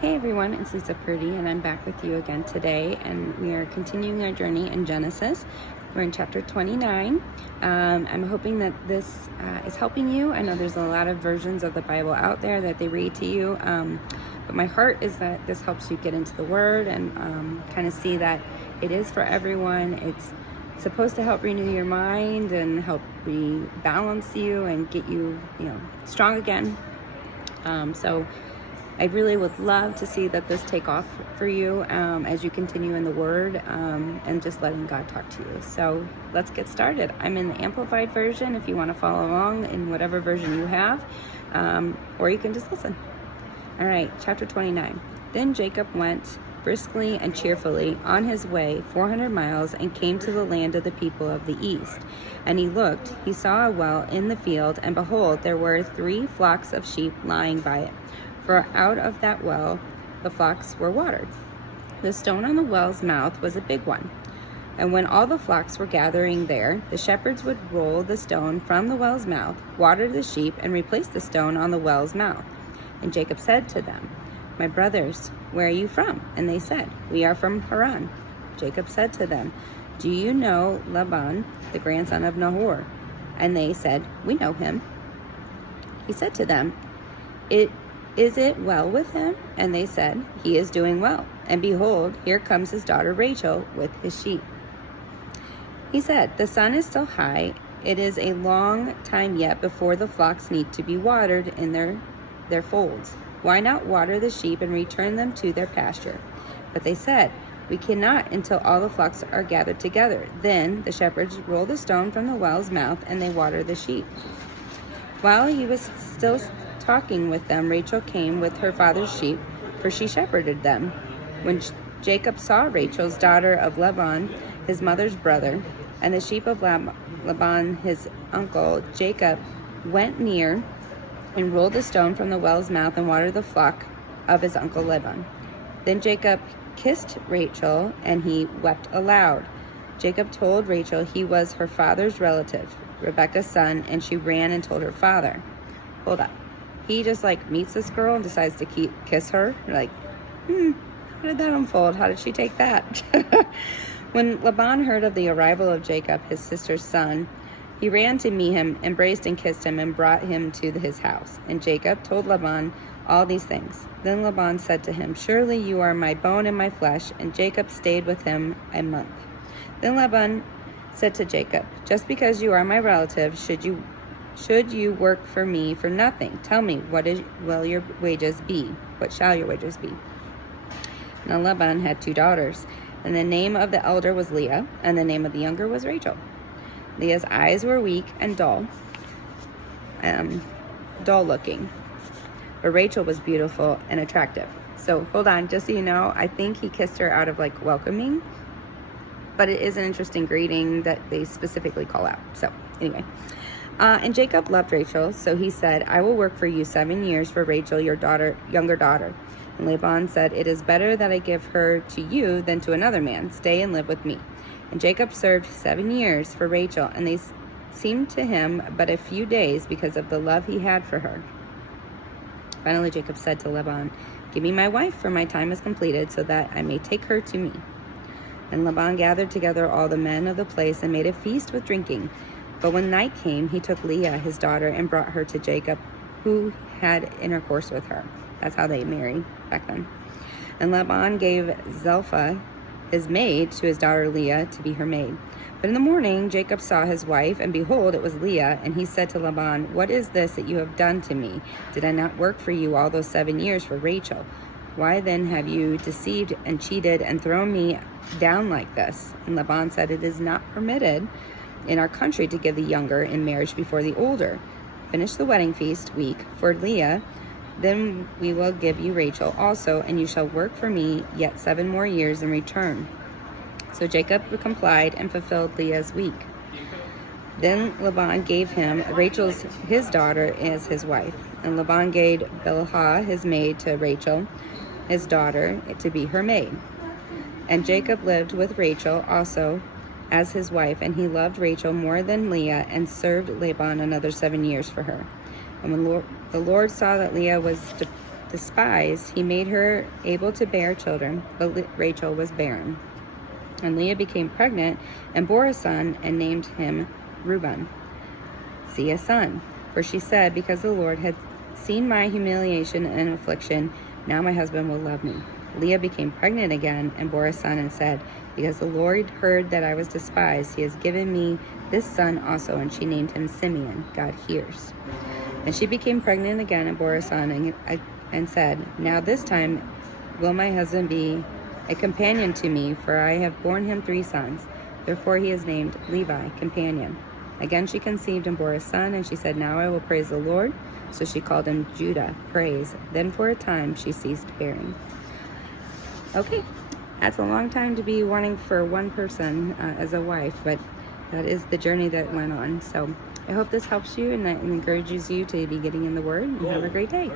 Hey everyone, it's Lisa Purdy, and I'm back with you again today, and we are continuing our journey in Genesis. We're in chapter 29. I'm hoping that this is helping you. I know there's a lot of versions of the Bible out there that they read to you, but my heart is that this helps you get into the Word and kind of see that it is for everyone. It's supposed to help renew your mind and help rebalance you and get you, strong again. So I really would love to see that this take off for you as you continue in the Word and just letting God talk to you. So let's get started. I'm in the Amplified version if you want to follow along in whatever version you have, or you can just listen. All right, chapter 29. Then Jacob went briskly and cheerfully on his way 400 miles and came to the land of the people of the east. And he looked, he saw a well in the field, and behold, there were 3 flocks of sheep lying by it. For out of that well the flocks were watered. The stone on the well's mouth was a big one. And when all the flocks were gathering there, the shepherds would roll the stone from the well's mouth, water the sheep, and replace the stone on the well's mouth. And Jacob said to them, "My brothers, where are you from?" And they said, "We are from Haran." Jacob said to them, "Do you know Laban, the grandson of Nahor?" And they said, "We know him." He said to them, Is it well with him?" And they said, "He is doing well. And behold, here comes his daughter Rachel with his sheep." He said, "The sun is still high. It is a long time yet before the flocks need to be watered in their folds. Why not water the sheep and return them to their pasture?" But they said, "We cannot until all the flocks are gathered together." Then the shepherds rolled the stone from the well's mouth, and they watered the sheep. While he was still talking with them, Rachel came with her father's sheep, for she shepherded them. When Jacob saw Rachel's daughter of Laban, his mother's brother, and the sheep of Laban, his uncle, Jacob went near and rolled the stone from the well's mouth and watered the flock of his uncle Laban. Then Jacob kissed Rachel, and he wept aloud. Jacob told Rachel he was her father's relative, Rebekah's son, and she ran and told her father. Hold up. He just meets this girl and decides to kiss her. You're like, how did that unfold? How did she take that? When Laban heard of the arrival of Jacob, his sister's son, he ran to meet him, embraced and kissed him, and brought him to his house. And Jacob told Laban all these things. Then Laban said to him, "Surely you are my bone and my flesh." And Jacob stayed with him a month. Then Laban said to Jacob, "Just because you are my relative, should you work for me for nothing? Tell me, will your wages be? What shall your wages be?" Now Laban had 2 daughters, and the name of the elder was Leah, and the name of the younger was Rachel. Leah's eyes were weak and dull looking, but Rachel was beautiful and attractive. So hold on, just so you know, I think he kissed her out of welcoming, but it is an interesting greeting that they specifically call out. So anyway. And Jacob loved Rachel, so he said, "I will work for you 7 years for Rachel, your younger daughter." And Laban said, "It is better that I give her to you than to another man. Stay and live with me." And Jacob served 7 years for Rachel, and they seemed to him but a few days because of the love he had for her. Finally Jacob said to Laban, "Give me my wife, for my time is completed, so that I may take her to me." And Laban gathered together all the men of the place and made a feast with drinking. But when night came, he took Leah, his daughter, and brought her to Jacob, who had intercourse with her. That's how they married back then. And Laban gave Zilpah, his maid, to his daughter Leah to be her maid. But in the morning, Jacob saw his wife, and behold, it was Leah. And he said to Laban, "What is this that you have done to me? Did I not work for you all those 7 years for Rachel? Why then have you deceived and cheated and thrown me down like this?" And Laban said, "It is not permitted in our country to give the younger in marriage before the older. Finish the wedding feast week for Leah, then we will give you Rachel also, and you shall work for me yet 7 more years in return." So Jacob complied and fulfilled Leah's week. Then Laban gave him Rachel's his daughter as his wife, and Laban gave Bilhah his maid to Rachel, his daughter, to be her maid. And Jacob lived with Rachel also as his wife, and he loved Rachel more than Leah, and served Laban another 7 years for her. And when the Lord saw that Leah was despised, he made her able to bear children, but Rachel was barren. And Leah became pregnant and bore a son and named him Reuben. See, a son. For she said, because the Lord had seen my humiliation and affliction, now my husband will love me. Leah became pregnant again and bore a son and said, because the Lord heard that I was despised, he has given me this son also. And she named him Simeon. God hears. And she became pregnant again and bore a son and said, now this time will my husband be a companion to me, for I have borne him 3 sons. Therefore he is named Levi, companion. Again she conceived and bore a son, and she said, now I will praise the Lord. So she called him Judah, praise. Then for a time she ceased bearing. Okay, that's a long time to be wanting for one person as a wife, but that is the journey that went on. So I hope this helps you and that encourages you to be getting in the Word, and have a great day.